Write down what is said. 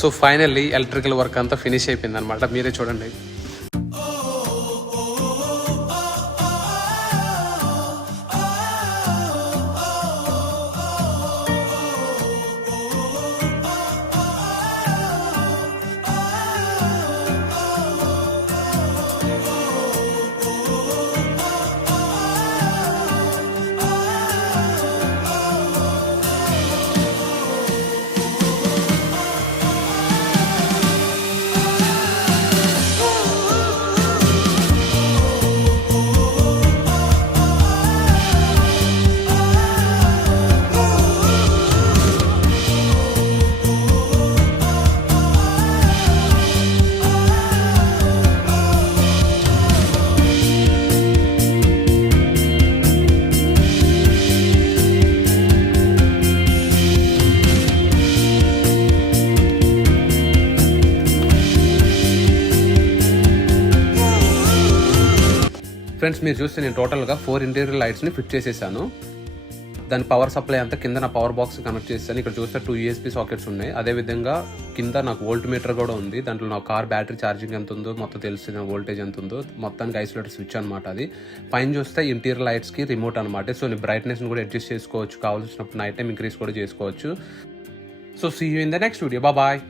So finally electrical work అంతా finish అయిపోయింది అనమాట. మీరే చూడండి. ఫ్రెండ్స్ మీరు చూస్తే నేను టోటల్గా 4 ఇంటీరియర్ లైట్స్ని ఫిట్ చేసేసాను. దాని పవర్ సప్లై అంతా కింద నా పవర్ బాక్స్ కనెక్ట్ చేస్తాను. ఇక్కడ చూస్తే 2 USB సాకెట్స్ ఉన్నాయి. అదేవిధంగా కింద నాకు వోల్ట్ మీటర్ కూడా ఉంది. దాంట్లో నా కార్ బ్యాటరీ ఛార్జింగ్ ఎంత ఉందో మొత్తం తెలిసిన వోల్టేజ్ ఎంత ఉందో మొత్తానికి ఐసోలేటర్ స్విచ్ అనమాట. అది పైన చూస్తే ఇంటీరియర్ లైట్స్కి రిమోట్ అనమాట. సో బ్రైట్నెస్ని కూడా అడ్జస్ట్ చేసుకోవచ్చు, కావాల్సినప్పుడు నైట్ టైం ఇంక్రీజ్ కూడా చేసుకోవచ్చు. So see you in the next video. Bye.